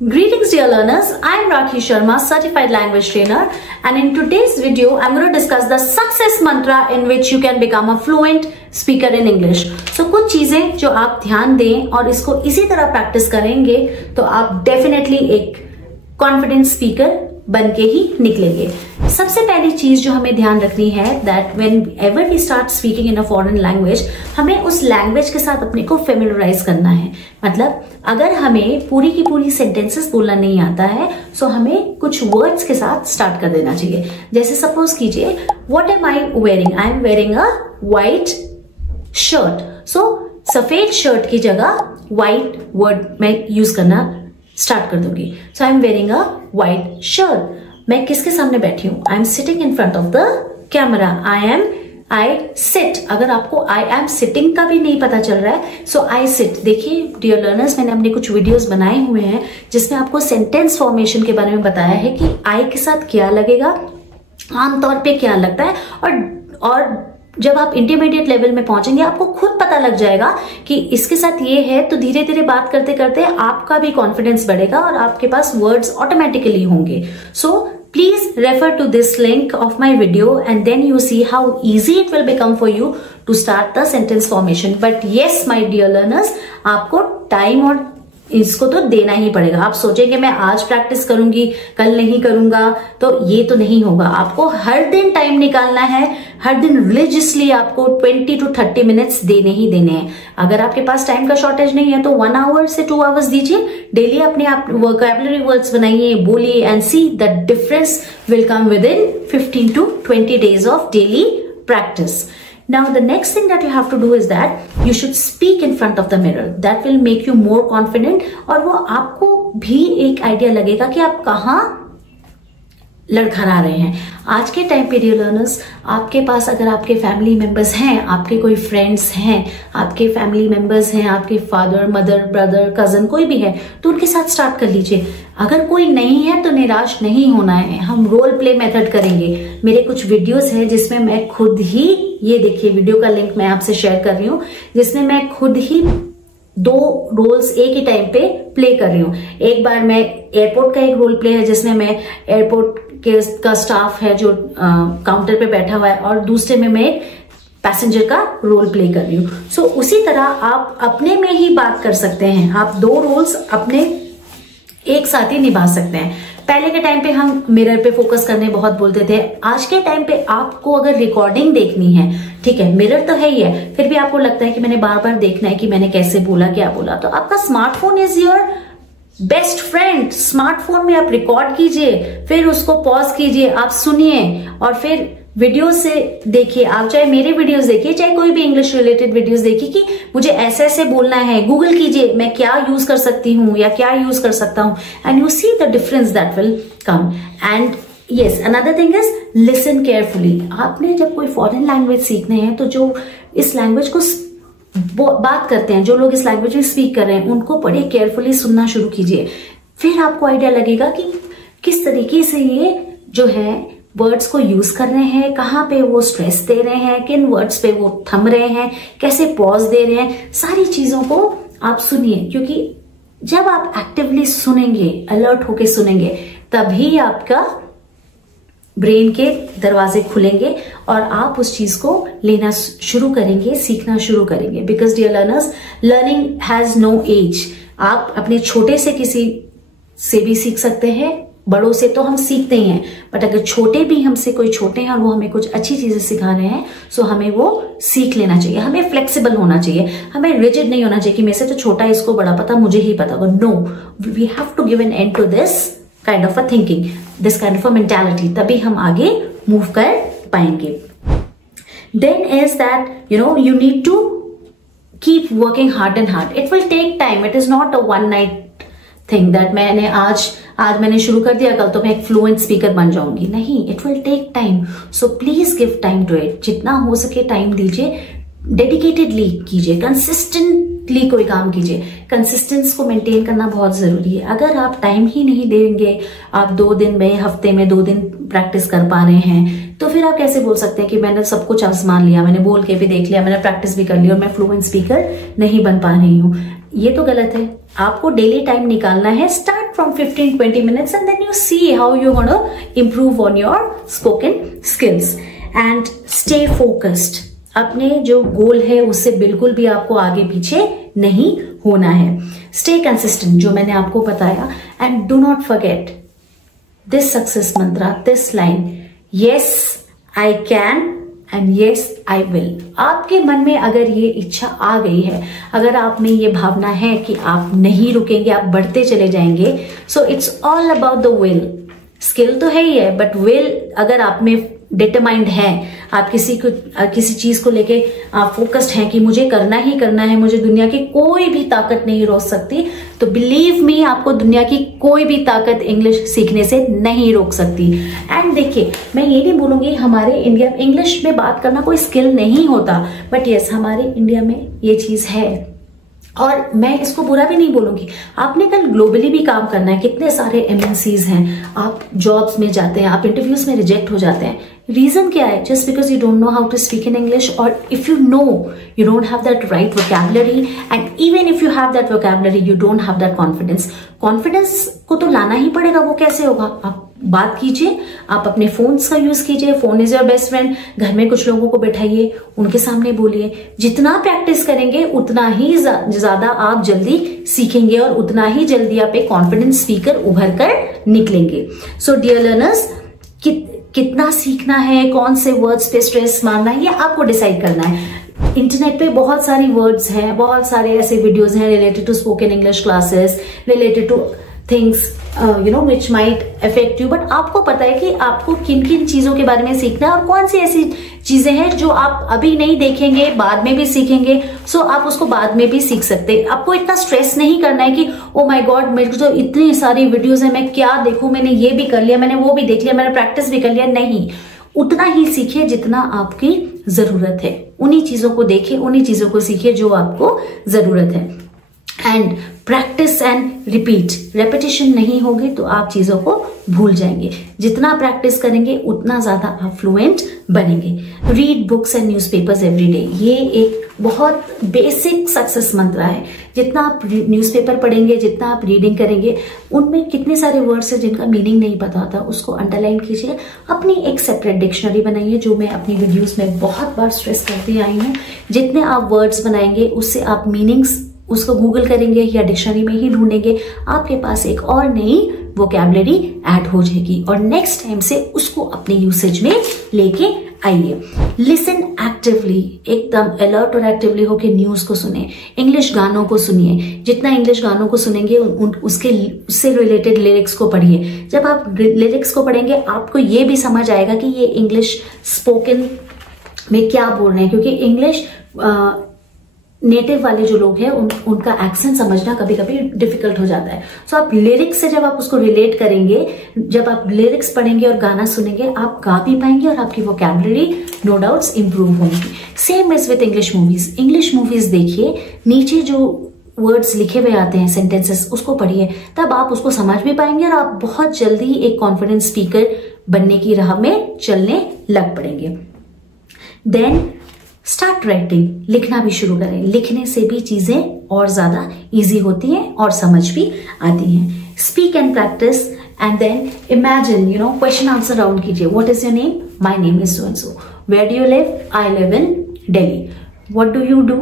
Greetings dear learners, I am Rakhi Sharma, Certified Language Trainer, and in today's video I am going to discuss the success mantra in which you can become a fluent speaker in English. So कुछ चीजें जो आप ध्यान दें और इसको इसी तरह प्रैक्टिस करेंगे तो आप डेफिनेटली एक कॉन्फिडेंट स्पीकर बन के ही निकलेंगे। सबसे पहली चीज जो हमें ध्यान रखनी है that whenever we start speaking in a foreign language, हमें उस लैंग्वेज के साथ अपने को फेमिलियराइज करना है। मतलब अगर हमें पूरी की पूरी सेंटेंसेस बोलना नहीं आता है सो हमें कुछ वर्ड्स के साथ स्टार्ट कर देना चाहिए। जैसे सपोज कीजिए what am I wearing, I am wearing a white shirt. So सफेद शर्ट की जगह व्हाइट वर्ड मैं यूज करना स्टार्ट कर दूंगी। So I am wearing a white shirt. मैं किसके सामने बैठी हूं? I am sitting in front of the camera. I sit. अगर आपको आई एम सिटिंग का भी नहीं पता चल रहा है सो आई सिट। देखिए डियर लर्नर्स, मैंने अपने कुछ वीडियोस बनाए हुए हैं जिसमें आपको सेंटेंस फॉर्मेशन के बारे में बताया है कि आई के साथ क्या लगेगा, आमतौर पे क्या लगता है, और जब आप इंटरमीडिएट लेवल में पहुंचेंगे आपको खुद पता लग जाएगा कि इसके साथ ये है, तो धीरे धीरे बात करते करते आपका भी कॉन्फिडेंस बढ़ेगा और आपके पास वर्ड्स ऑटोमेटिकली होंगे। So please refer to this link of my video and then you see how easy it will become for you to start the sentence formation. But yes my dear learners, आपको time और इसको तो देना ही पड़ेगा। आप सोचेंगे मैं आज प्रैक्टिस करूंगी कल नहीं करूंगा, तो ये तो नहीं होगा। आपको हर दिन टाइम निकालना है, हर दिन रिलीजियसली आपको 20 to 30 मिनट्स देने ही देने हैं। अगर आपके पास टाइम का शॉर्टेज नहीं है तो 1 आवर से 2 आवर्स दीजिए। डेली अपने आप वोकैबुलरी वर्ड्स बनाइए, बोलिए and see the difference will come with in 15 to 20 days of daily practice. Now the next thing that you have to do is that you should speak in front of the mirror. That will make you more confident और वो आपको भी एक idea लगेगा कि आप कहाँ लड़खड़ा रहे हैं। आज के टाइम पे डियर लर्नर्स, आपके पास अगर आपके फैमिली मेंबर्स हैं, आपके कोई फ्रेंड्स हैं, आपके फैमिली मेंबर्स हैं, आपके फादर मदर ब्रदर कजन कोई भी है, तो उनके साथ स्टार्ट कर लीजिए। अगर कोई नहीं है तो निराश नहीं होना है, हम रोल प्ले मेथड करेंगे। मेरे कुछ वीडियोस है जिसमें मैं खुद ही, ये देखिए वीडियो का लिंक मैं आपसे शेयर कर रही हूँ, जिसमें मैं खुद ही 2 रोल्स एक ही टाइम पे प्ले कर रही हूँ। एक बार मैं एयरपोर्ट का एक रोल प्ले है जिसमें मैं एयरपोर्ट का स्टाफ है जो काउंटर पे बैठा हुआ है, और दूसरे में मैं पैसेंजर का रोल प्ले कर रही हूँ। सो उसी तरह आप अपने में ही बात कर सकते हैं। आप 2 रोल्स अपने एक साथ ही निभा सकते हैं। पहले के टाइम पे हम मिरर पे फोकस करने बहुत बोलते थे। आज के टाइम पे आपको अगर रिकॉर्डिंग देखनी है, ठीक है, मिरर तो है ही है, फिर भी आपको लगता है कि मैंने बार बार देखना है कि मैंने कैसे बोला, क्या बोला, तो आपका smartphone is your best friend. Smartphone में आप रिकॉर्ड कीजिए, फिर उसको पॉज कीजिए, आप सुनिए और फिर वीडियो से देखिए। आप चाहे मेरे वीडियोस देखिए, चाहे कोई भी इंग्लिश रिलेटेड वीडियोस देखिए कि मुझे ऐसे ऐसे बोलना है। गूगल कीजिए मैं क्या यूज कर सकती हूँ या क्या यूज कर सकता हूँ, and you see the difference that will come. And yes, another thing is listen carefully. आपने जब कोई फॉरेन लैंग्वेज सीखने हैं तो जो इस लैंग्वेज को बात करते हैं, जो लोग इस लैंग्वेज में स्पीक कर रहे हैं, उनको बड़े केयरफुली सुनना शुरू कीजिए। फिर आपको आइडिया लगेगा कि किस तरीके से ये जो है वर्ड्स को यूज कर रहे हैं, कहाँ पे वो स्ट्रेस दे रहे हैं, किन वर्ड्स पे वो थम रहे हैं, कैसे पॉज दे रहे हैं, सारी चीजों को आप सुनिए। क्योंकि जब आप एक्टिवली सुनेंगे, अलर्ट होके सुनेंगे, तभी आपका ब्रेन के दरवाजे खुलेंगे और आप उस चीज को लेना शुरू करेंगे, सीखना शुरू करेंगे। Because dear learners, learning has no age. आप अपने छोटे से किसी से भी सीख सकते हैं, बड़ों से तो हम सीखते ही हैं, बट अगर छोटे भी हमसे कोई छोटे हैं और वो हमें कुछ अच्छी चीजें सिखा रहे हैं सो हमें वो सीख लेना चाहिए। हमें फ्लेक्सिबल होना चाहिए, हमें रिजिड नहीं होना चाहिए कि मेरे से तो छोटा है, इसको बड़ा पता, मुझे ही पता होगा। No, we have to give an end to this kind of a thinking, this kind of a mentality, तभी हम आगे मूव कर पाएंगे। Then is that you need to keep working hard and hard. It will take time. It is not a one night thing that मैंने आज मैंने शुरू कर दिया, कल तो मैं एक फ्लुएंट स्पीकर बन जाऊंगी। नहीं, it will take time. So please give time to it. जितना हो सके टाइम दीजिए, डेडिकेटेडली कीजिए, कंसिस्टेंटली कोई काम कीजिए। कंसिस्टेंस को मेंटेन करना बहुत जरूरी है। अगर आप टाइम ही नहीं देंगे, आप 2 दिन में, हफ्ते में 2 दिन प्रैक्टिस कर पा रहे हैं, तो फिर आप कैसे बोल सकते हैं कि मैंने सब कुछ आजमा लिया, मैंने बोल के भी देख लिया, मैंने प्रैक्टिस भी कर ली और मैं फ्लुएंट स्पीकर नहीं बन पा रही हूँ। ये तो गलत है। आपको डेली टाइम निकालना है। Start from 15-20 minutes and then you see how you're going to improve on your spoken skills. And stay focused. अपने जो गोल है उससे बिल्कुल भी आपको आगे पीछे नहीं होना है. Stay consistent, जो मैंने आपको बताया. And do not forget this success mantra, this line, yes I can and yes I will. आपके मन में अगर ये इच्छा आ गई है, अगर आप में ये भावना है कि आप नहीं रुकेंगे, आप बढ़ते चले जाएंगे, so it's all about the will. Skill तो है ही है, बट विल अगर आप में डिटरमाइंड है, आप किसी चीज को लेके आप फोकस्ड हैं कि मुझे करना ही करना है, मुझे दुनिया की कोई भी ताकत नहीं रोक सकती, तो बिलीव मी आपको दुनिया की कोई भी ताकत इंग्लिश सीखने से नहीं रोक सकती. एंड देखिए, मैं ये नहीं बोलूंगी हमारे इंडिया में इंग्लिश में बात करना कोई स्किल नहीं होता, बट यस हमारे इंडिया में ये चीज है और मैं इसको बुरा भी नहीं बोलूंगी. आपने कल ग्लोबली भी काम करना है, कितने सारे एमएनसीज हैं, आप जॉब्स में जाते हैं, आप इंटरव्यूज में रिजेक्ट हो जाते हैं. रीजन क्या है? Just because you don't know how to speak in English, और if you know you don't have that right vocabulary, and even if you have that vocabulary you don't have that confidence. Confidence को तो लाना ही पड़ेगा. वो कैसे होगा? आप बात कीजिए, आप अपने फोन्स का यूज कीजिए. Phone is your best friend. घर में कुछ लोगों को बैठाइए, उनके सामने बोलिए. जितना प्रैक्टिस करेंगे उतना ही ज्यादा आप जल्दी सीखेंगे और उतना ही जल्दी आप एक कॉन्फिडेंट स्पीकर उभर कर निकलेंगे. सो डियर लर्नर्स, कितना सीखना है, कौन से वर्ड्स पे स्ट्रेस मारना है, ये आपको डिसाइड करना है. इंटरनेट पे बहुत सारी वर्ड्स हैं, बहुत सारे ऐसे वीडियोस हैं related to spoken English classes, related to things which might affect you. But आपको पता है कि आपको किन किन चीजों के बारे में सीखना है और कौन सी ऐसी चीजें हैं जो आप अभी नहीं देखेंगे, बाद में भी सीखेंगे. सो आप उसको बाद में भी सीख सकते हैं. आपको इतना स्ट्रेस नहीं करना है कि ओ माय गॉड मेरे को तो इतनी सारी वीडियोस हैं, मैं क्या देखूं, मैंने ये भी कर लिया, मैंने वो भी देख लिया, मैंने प्रैक्टिस भी कर लिया. नहीं, उतना ही सीखिए जितना आपकी जरूरत है. उन्हीं चीजों को देखिए, उन्हीं चीजों को सीखिए जो आपको जरूरत है. And practice and repeat. Repetition नहीं होगी तो आप चीजों को भूल जाएंगे. जितना प्रैक्टिस करेंगे उतना ज्यादा आप फ्लुएंट बनेंगे. Read books and newspapers every day. ये एक बहुत बेसिक सक्सेस मंत्र है. जितना आप न्यूज़पेपर पढ़ेंगे, जितना आप रीडिंग करेंगे, उनमें कितने सारे वर्ड्स हैं जिनका मीनिंग नहीं पता होता, उसको अंडरलाइन कीजिए. अपनी एक सेपरेट डिक्शनरी बनाइए, जो मैं अपनी वीडियोस में बहुत बार स्ट्रेस करती आई हूँ. जितने आप वर्ड्स बनाएंगे उससे आप मीनिंग्स उसको गूगल करेंगे या डिक्शनरी में ही ढूंढेंगे, आपके पास एक और नई वोकैबुलरी ऐड हो जाएगी और नेक्स्ट टाइम से उसको अपने यूसेज में लेके आइए. लिसन एक्टिवली, एकदम अलर्ट और एक्टिवली होके न्यूज को सुने. इंग्लिश गानों को सुनिए. जितना इंग्लिश गानों को सुनेंगे उससे रिलेटेड लिरिक्स को पढ़िए. जब आप लिरिक्स को पढ़ेंगे आपको ये भी समझ आएगा कि ये इंग्लिश स्पोकन में क्या बोल रहे हैं, क्योंकि इंग्लिश नेटिव वाले जो लोग हैं उनका एक्सेंट समझना कभी कभी डिफिकल्ट हो जाता है. सो आप लिरिक्स से जब आप उसको रिलेट करेंगे, जब आप लिरिक्स पढ़ेंगे और गाना सुनेंगे, आप गा भी पाएंगे और आपकी वोकैबुलरी नो डाउट्स इंप्रूव होगी. Same is with English movies. English movies देखिए, नीचे जो वर्ड्स लिखे हुए आते हैं, सेंटेंसेस, उसको पढ़िए, तब आप उसको समझ भी पाएंगे और आप बहुत जल्दी एक कॉन्फिडेंट स्पीकर बनने की राह में चलने लग पड़ेंगे. Then start writing. लिखना भी शुरू करें. लिखने से भी चीजें और ज्यादा इजी होती हैं और समझ भी आती हैं. Speak and practice and then imagine, question answer round कीजिए. What is your name? My name is so and so. Where do you live? I live in Delhi. What do you do?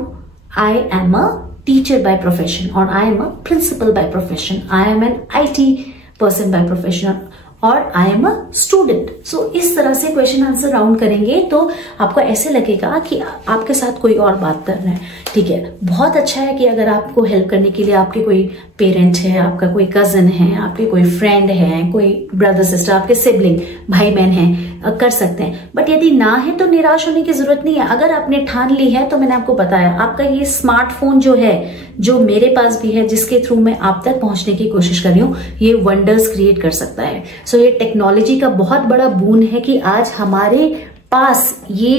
I am a teacher by profession, और I am a principal by profession. I am an IT person by profession, और I am a student. सो इस तरह से question answer round करेंगे तो आपको ऐसे लगेगा कि आपके साथ कोई और बात कर रहा है. ठीक है, बहुत अच्छा है कि अगर आपको हेल्प करने के लिए आपके कोई पेरेंट है, आपका कोई कजन है, आपके कोई फ्रेंड है, कोई ब्रदर सिस्टर, आपके सिबलिंग, भाई बहन है, कर सकते हैं. बट यदि ना है तो निराश होने की जरूरत नहीं है. अगर आपने ठान ली है तो मैंने आपको बताया, आपका ये स्मार्टफोन जो है, जो मेरे पास भी है, जिसके थ्रू मैं आप तक पहुंचने की कोशिश कर रही हूँ, ये वंडर्स क्रिएट कर सकता है. सो ये टेक्नोलॉजी का बहुत बड़ा बून है कि आज हमारे पास ये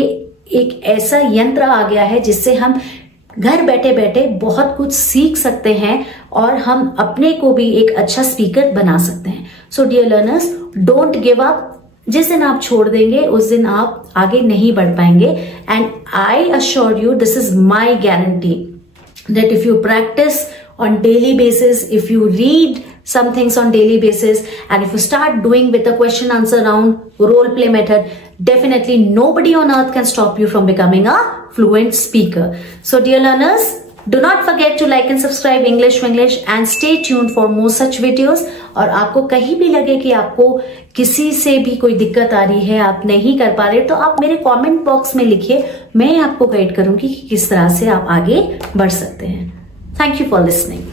एक ऐसा यंत्र आ गया है जिससे हम घर बैठे बैठे बहुत कुछ सीख सकते हैं और हम अपने को भी एक अच्छा स्पीकर बना सकते हैं. So dear learners, don't give up. जिस दिन आप छोड़ देंगे उस दिन आप आगे नहीं बढ़ पाएंगे. And I assure you, this is my guarantee, that if you practice on daily basis, if you read some things on daily basis, and if you start doing with the question answer round, role play method, definitely nobody on earth can stop you from becoming a fluent speaker. So dear learners, do not forget to like and subscribe English with English and stay tuned for more such videos. और आपको कहीं भी लगे कि आपको किसी से भी कोई दिक्कत आ रही है, आप नहीं कर पा रहे, तो आप मेरे कमेंट बॉक्स में लिखिए, मैं आपको गाइड करूंगी कि किस तरह से आप आगे बढ़ सकते हैं. Thank you for listening.